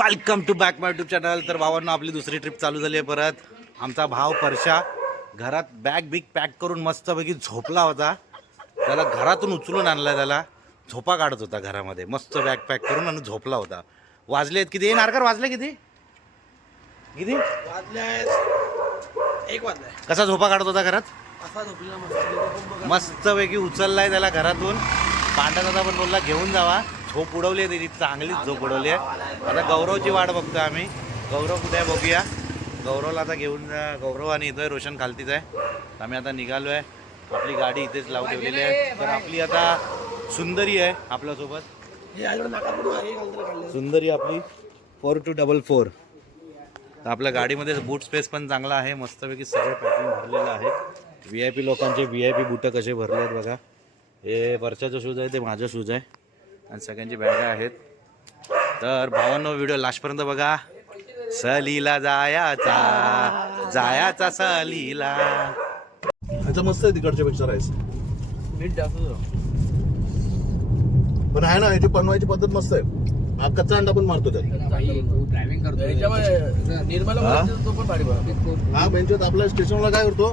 Welcome to back my YouTube channel. तर भावांना आपली दुसरी ट्रिप चालू झाली आहे परत. आमचा भाव परशा घरात बॅग बिग पॅक करून मस्तपैकी झोपला होता. त्याला घरातून उचलून आणला त्याला. झोपा काढत होता घरामध्ये. मस्त बॅग पॅक करून आणि झोपला होता. वाजले आहेत किती? नारकर वाजले किती? किती? वाजले एक वाजलाय कसा झोपा काढत होता घरात? मस्तपैकी उचललाय त्याला घरातून. पांडा दादा पण बोलला घेऊन जावा. झोप उडवली आहे त्याची चांगलीच झोप उडवली आहे. आता गौरवची वाट बघतो आम्ही. गौरव कुठे आहे बघूया. गौरवला आता घेऊन जा. गौरव आणि इथं रोशन खालतीच आहे. तर आम्ही आता निघालो आहे आपली गाडी इथेच लावून ठेवलेली आहे. तर आपली आता सुंदरी आहे आपल्यासोबत. हे सुंदरी आपली फोर टू डबल फोर. तर आपल्या गाडीमध्ये बूट स्पेस पण चांगला आहे. मस्तपैकी सगळं पॅकिंग भरलेलं आहे. व्ही आय पी लोकांचे व्ही आय पी बुटं कसे भरले आहेत बघा. हे वर्षाचं शूज आहे ते माझं शूज आहे. आणि सगळ्यांची बॅगा आहेत. तर भावांनो व्हिडिओ लास्टपर्यंत बघा. सलीला जायाचा जायाचा सलीला. ह्याचं मस्त आहे तिकडच्या पेक्षा राईस मीठ जास्त पण आहे ना याची बनवायची पद्धत मस्त आहे. हा कच्चा अंडा पण मारतो त्यात. ड्रायव्हिंग करतो निर्मला हा? बोलतो तो पण भारी बनवतो. हा बेंचत आपल्या स्टेशनला काय करतो?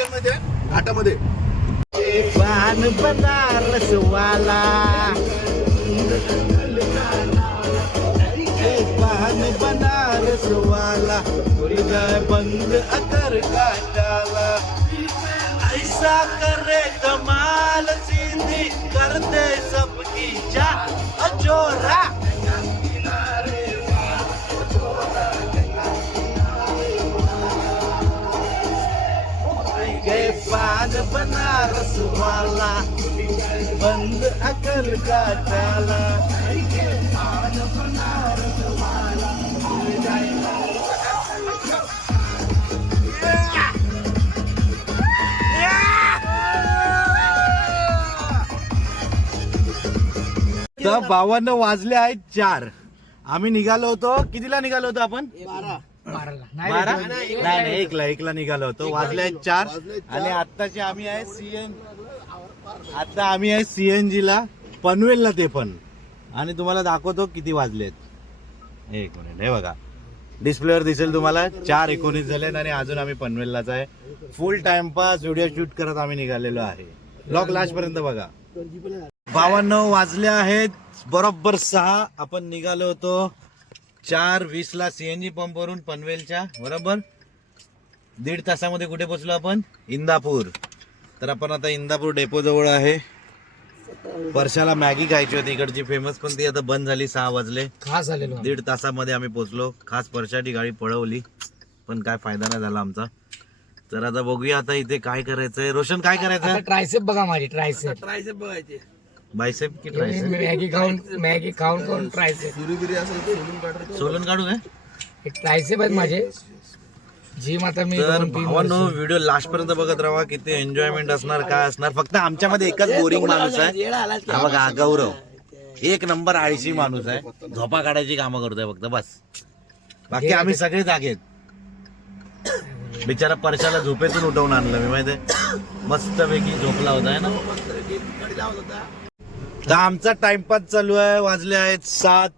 एकदम घाटामध्ये. पान वाला पान बनारस हृदय बंद अकर काटाला ऐसा करे कमाल सीधी कर सबकी जा अजोरा. बनारस वाला बंद अकल तर बावन्न वाजले आहेत चार. आम्ही निघालो होतो. कितीला निघालो होतो आपण? बारा. नाही नाही एकला एकला निघालो होतो. वाजले आहेत चार. आणि आत्ताचे आम्ही आहे सीएन आता आम्ही आहे सीएनजी ला पनवेलला ते पण. आणि तुम्हाला दाखवतो किती वाजलेत. एक मिनिट हे बघा. डिस्प्लेवर दिसेल तुम्हाला चार एकोणीस झालेत आणि अजून आम्ही पनवेललाच आहे. फुल टाइमपास व्हिडिओ शूट करत आम्ही निघालेलो आहे. ब्लॉग लास्ट पर्यंत बघा. बावन्न वाजले आहेत बरोबर सहा. आपण निघालो होतो. चार वीस ला सीएनजी पंप वरून पनवेलच्या बरोबर? दीड तासामध्ये कुठे पोहोचलो आपण? इंदापूर. तर आपण आता इंदापूर डेपो जवळ आहे. वर्षाला मॅगी खायची होती इकडची फेमस पण ती आता बंद झाली सहा वाजले. खास झालेलो दीड तासामध्ये आम्ही पोहोचलो. खास परशाची गाडी पळवली पण काय फायदा नाही झाला आमचा. तर आता बघूया आता इथे काय करायचंय. रोशन काय करायचं ट्रायसेप बघा माझी ट्रायसेप ट्रायसेप बघायचे. बायसेप की ट्रायसेप? मॅगी खाऊन मॅगी खाऊन खाऊन ट्रायसेप? सुरी बिरी असेल तर सोडून काढतो सोलून काढू काय? हे ट्रायसेप आहेत माझे. जिम आता मी तर भावांनो व्हिडिओ लास्ट पर्यंत बघत राहा किती एन्जॉयमेंट असणार काय असणार. फक्त आमच्यामध्ये एकच बोरिंग माणूस आहे. हा बघा हा गौरव. एक नंबर आळशी माणूस आहे. झोपा काढायची कामं करतोय फक्त बस. बाकी आम्ही सगळे जागेत. बिचारा परशाला झोपेतून उठवून आणलं मी माहितीये. मस्त पैकी झोपला होता है ना? तर आमचा टाइमपास चालू आहे वाजले आहेत सात.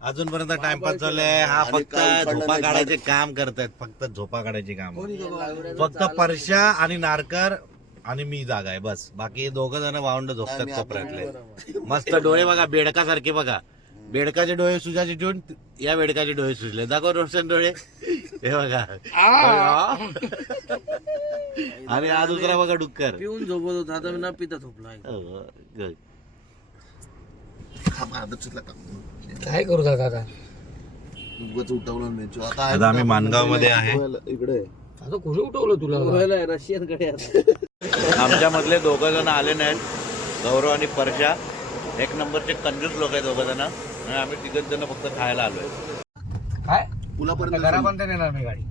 अजूनपर्यंत टाइमपास चालू आहे. हा फक्त झोपा काढायचे काम करतायत फक्त झोपा काढायचे काम. फक्त परशा आणि नारकर आणि मी जागा आहे बस. बाकी दोघं जण वावंड झोपतात कोपऱ्यातले मस्त डोळे बघा बेडकासारखे बघा. बेडकाचे डोळे सुजाचे ठेवून या बेडकाचे डोळे सुजले. दाखव रोशन डोळे. हे बघा. आणि हा दुसरा बघा डुक्कर. पिऊन झोपत होता आता मी न पिता झोपला काय करू दादा आता? उगाच उठवलं मेचू आता आता आम्ही मानगावमध्ये आहे. इकडे. आता कुठे उठवलं तुला? रशियनकडे आमच्या मधले दोघं जण आले नाहीत गौरव आणि परशा. एक नंबरचे कंजूस लोक आहेत दोघं जण. आणि आम्ही तिघच जण फक्त खायला आलोय. काय? पुलापर्यंत घरापर्यंत नेणार मी गाडी.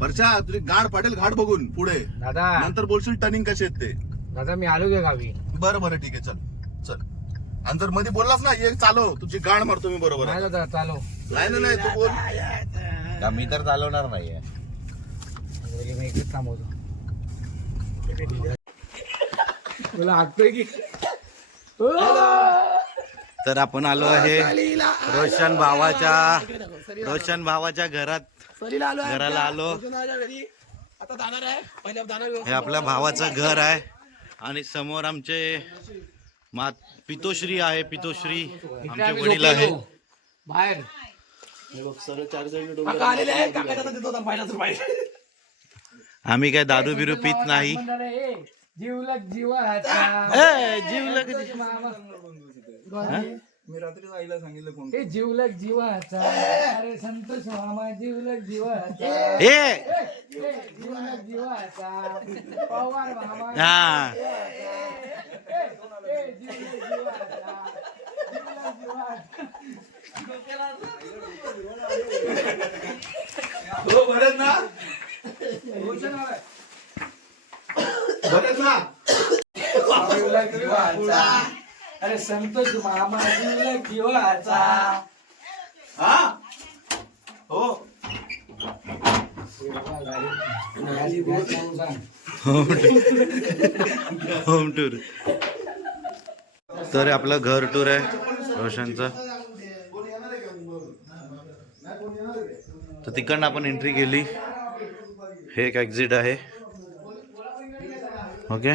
परशा तुझी गाड पडेल घाट बघून पुढे. दादा. नंतर बोलशील टर्निंग कसे आहेत ते. दादा मी आलो गे गावी. बरं बरं ठीक आहे चल चल. आणि जर मध्ये बोललास ना ये चालव. तुझी गाड मारतो मी बरोबर. नाही चालो नाही नाही, नाही तू बोल. का मी तर चालवणार नाहीये. म्हणजे मी इकडेच थांबवतो. तुला हाकतोय की? तर आपण आलो आहे रोशन भावाच्या रोशन भावाच्या घरात. घराला आलो. हे आपल्या भावाचं घर आहे. आणि समोर आमचे मात पितोश्री आहे पितोश्री आमचे आम्ही वडील आहे. बाहेर. आम्ही काय दारू बिरू पित नाही. ए, मी रात्री आईला सांगितलं कोण हे जीवलक जीवाचा. अरे संतोष मामा जीवलक जीवाचा. ए जीवलक जीवाचा. पवार मामा हा. हो भरत ना भूषण भरत ना अरे संतोष मामा जीवाचा हो? सांग. होम टूर तर आपलं घर टूर आहे रोशनचं. तर तिकडनं आपण एंट्री केली. हे एक एक्झिट आहे. ओके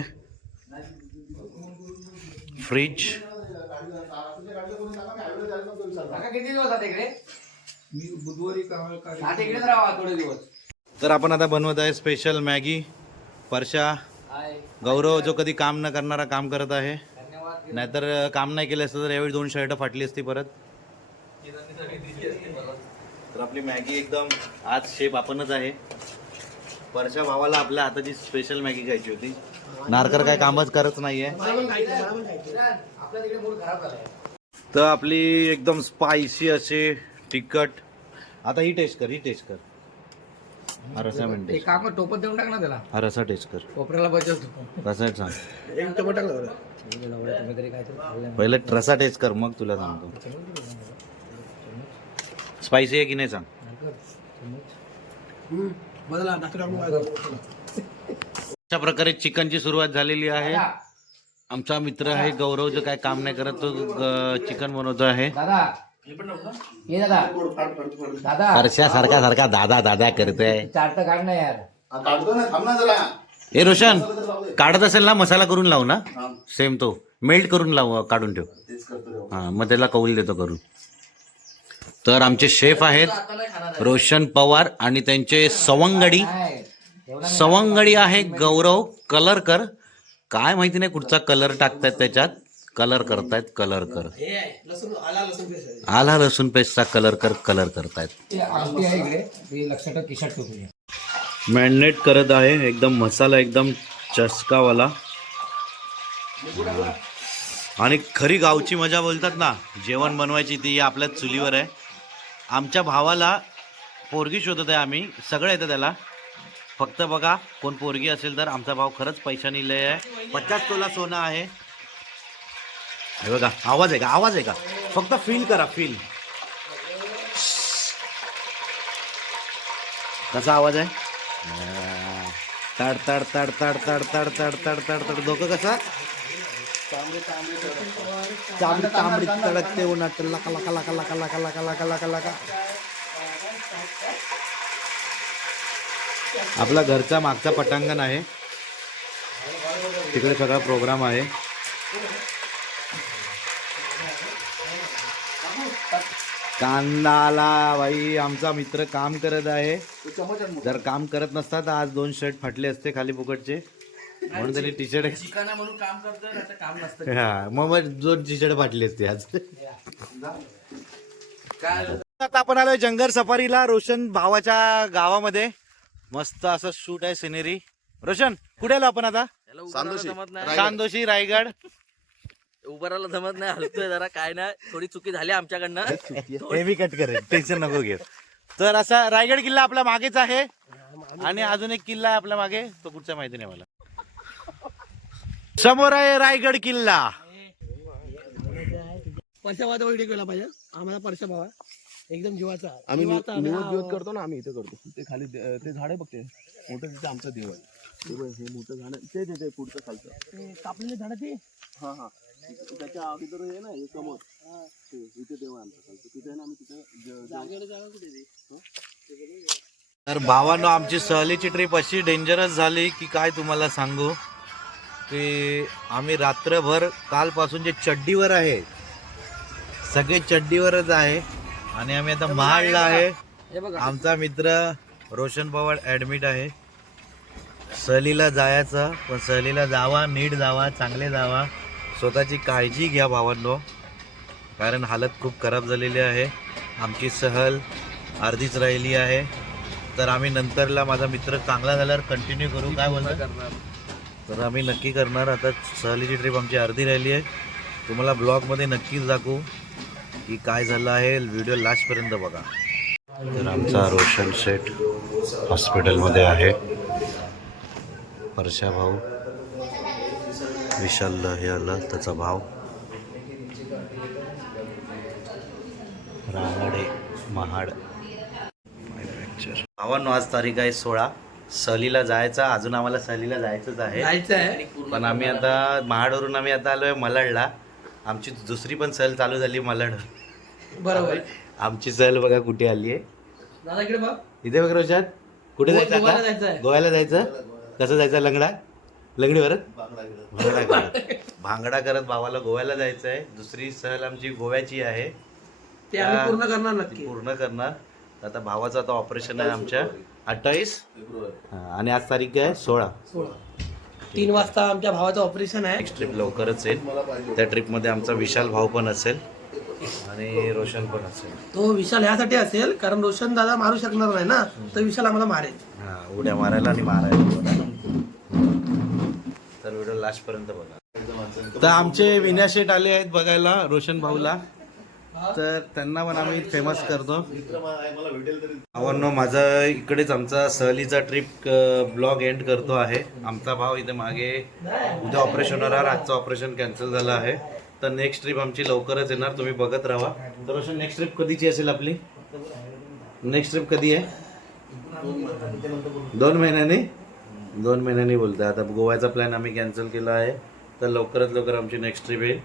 फ्रीज काका किती दिवस आता इकडे? मी बुधवारी आता इकडेच राहा थोडे दिवस. तर आपण आता बनवत आहे स्पेशल मॅगी परशा. हाय. गौरव जो कधी काम न करणारा काम करत आहे. धन्यवाद. नाहीतर काम नाही केलं असतं तर यावेळी दोन शर्ट फाटली असती परत. तर आपली मॅगी एकदम आज शेप आपणच आहे. परशा भावाला आपल्या हाताची स्पेशल मॅगी खायची होती. नारकर काय कामच करत नाहीये. आपला तिकडे मूड खराब झालाय तर आपली एकदम स्पायसी असे तिखट. आता ही टेस्ट कर ही टेस्ट कर. हा रसा म्हणते एक काम कर, टोपत देऊन टाक ना त्याला. हा रसा टेस्ट कर. कोपऱ्याला बचवतो. रसा सांग. एक पहिले रसा टेस्ट कर मग तुला सांगतो. स्पायसी आहे की नाही सांग. अशा प्रकारे चिकनची सुरुवात झालेली आहे. आमचा मित्र आहे गौरव जो काय काम नाही करत तो चिकन बनवतो आहे. दादा. ये दादा. दादा. परशा सारखा सारखा दादा दादा करतोय. चार तर काढ ना यार. हा, काढतो ना थांब ना जरा. ए रोशन काढत असेल ना मसाला करून लाव ना. सेम तो. मेल्ट करून लाव काढून ठेव. तेच करतो रे. हा मग त्याला कौल देतो करून. तर आमचे शेफ आहेत रोशन पवार आणि त्यांचे सवंगडी. सवंगडी आहे गौरव कलर कर काय माहिती नाही कुठचा कलर टाकतायत त्याच्यात. कलर करतायत कलर कर. आला लसूण पेस्टचा कलर कर कलर करतायत. मॅरिनेट करत आहे एकदम मसाला एकदम चस्कावाला. आणि खरी गावची मजा बोलतात ना जेवण बनवायची ती आपल्या चुलीवर आहे. आमच्या भावाला पोरगी शोधत आहे आम्ही सगळं येतं त्याला. फक्त बघा कोण पोरगी असेल तर आमचा भाव खरंच पैशानी लय आहे. पचास तोला सोनं आहे. हे बघा आवाज आहे का? आवाज आहे का? फक्त फील करा फील कसा आवाज आहे? तड तड तड तड तड तड तड तड तड तड. धोकं कसा? चांबडी तांबडी तडकते उन्हा लका लका लका लका लका लका लका लका लका. आपला घरचा मागचा पटांगण आहे. तिकडे सगळा प्रोग्राम आहे. कांदाला बाई आमचा मित्र काम करत आहे. जर काम करत नसता तर आज दोन शर्ट फाटले असते खाली फुकटचे. म्हणून त्यांनी टी शर्ट हा मग दोन टी शर्ट फाटली असते आज. आता आपण आलोय जंगल सफारीला रोशन भावाच्या गावामध्ये. मस्त असं शूट आहे सिनेरी. रोशन कुठे आलो आपण आता? चांदोशी रायगड. उभं राहायला जमत नाही हलतोय जरा. काय नाही थोडी चुकी झाली आमच्याकडनं. हे मी कट करेन टेन्शन नको घेऊ. तर असा रायगड किल्ला आपला मागेच आहे. आणि अजून एक किल्ला आहे आपल्या मागे. तो कुठचा माहिती नाही मला. समोर आहे रायगड किल्ला. परशा भावा व्हिडिओ केला पाहिजे. आम्हाला परशा भावा एकदम जीवाचा आम्ही जीवाचा निवड हा- करतो ना आम्ही इथे करतो. ते खाली दे- ते झाड आहे बघ ते. मोठं तिथे आमचं देव आहे. ते बघ, हे मोठं झाड आहे. ते ते- ते पुढचं खालचं. ते कापलेले झाड ती? हा हा. त्याच्या अगोदर आहे ना हे समोर. ते इथे देव आहे आमचं खालचं. तिथे आहे ना आम्ही तिथे ज- देव- तर भावांनो आमची सहलीची ट्रिप अशी डेंजरस झाली की काय तुम्हाला सांगू? की आम्ही रात्रभर कालपासून जे चड्डीवर आहे सगळे चड्डीवरच आहे. आणि आम्ही आता महाडला आहे. हे बघा. आमचा मित्र रोशन पवार ॲडमिट आहे. सहलीला जायचं पण सहलीला जावा नीट जावा चांगले जावा. स्वतःची काळजी घ्या भावांनो. कारण हालत खूप खराब झालेली आहे. आमची सहल अर्धीच राहिली आहे. तर आम्ही नंतरला माझा मित्र चांगला झाल्यावर कंटिन्यू करू. काय बोलणार तर आम्ही नक्की करणार. आता सहलीची ट्रिप आमची अर्धी राहिली आहे. तुम्हाला ब्लॉगमध्ये नक्कीच दाखवू. की काय झालं आहे व्हिडिओ लास्टपर्यंत बघा. तर आमचा रोशन सेट हॉस्पिटलमध्ये आहे. परशा भाऊ विशाल हे आलं त्याचा भाव. रांगाडे महाड. भावांनो आज तारीख आहे सोळा. सहलीला जायचा अजून आम्हाला सहलीला जायचंच आहे. जायचं आहे पण आम्ही आता महाडवरून आम्ही आता आलोय मलाडला. आमची दुसरी पण सहल चालू झाली मलाड बरोबर. आमची सहल बघा कुठे आली आहे. इथे बघ रोशात कुठे जायचं गोव्याला आता? गोव्याला जायचं? कसं जायचं लंगडा? लंगडी परत भांगडा करत भांगडा करत भावाला गोव्याला जायचं आहे दुसरी सहल आमची गोव्याची आहे. ते आम्ही त्या- पूर्ण करणार नक्की. पूर्ण करणार. आता भावाचं आता ऑपरेशन आहे आमच्या. अठ्ठावीस? आणि आज तारीख आहे सोळा. सोळा. तीन वाजता आमच्या भावाचं ऑपरेशन आहे. नेक्स्ट ट्रिप लवकरच येईल. त्या ट्रिपमध्ये आमचा विशाल भाऊ पण असेल आणि रोशन पण असेल. तो विशाल ह्यासाठी असेल कारण रोशन दादा मारू शकणार नाही ना? तर विशाल आम्हाला मारेल. हा उड्या मारायला आणि मारायला तर व्हिडिओ लास्ट पर्यंत बघा. तर आमचे विन्या शेट आले आहेत बघायला रोशन भाऊला. तर त्यांना पण आम्ही फेमस करतो. भावांनो माझा इकडेच आमचा सहलीचा ट्रिप ब्लॉग एंड करतो आहे. आमचा भाव इथे मागे उद्या ऑपरेशन होणार आजचं ऑपरेशन कॅन्सल झालं आहे. तर नेक्स्ट ट्रिप आमची लवकरच येणार तुम्ही बघत राहा. तर अशी नेक्स्ट ट्रिप कधीची असेल आपली? नेक्स्ट ट्रिप कधी आहे? दोन महिन्यांनी? दोन महिन्यांनी बोलतोय. आता गोव्याचा प्लॅन आम्ही कॅन्सल केला आहे. तर लवकरात लवकर आमची नेक्स्ट ट्रिप येईल.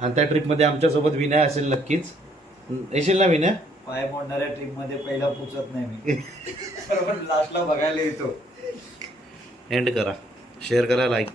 आणि त्या ट्रिपमध्ये आमच्यासोबत विनय असेल नक्कीच. येशील ना विनय? पाय मोडणाऱ्या ट्रिपमध्ये पहिला पुचत नाही मी. पण लास्टला बघायला येतो. एंड करा. शेअर करा लाईक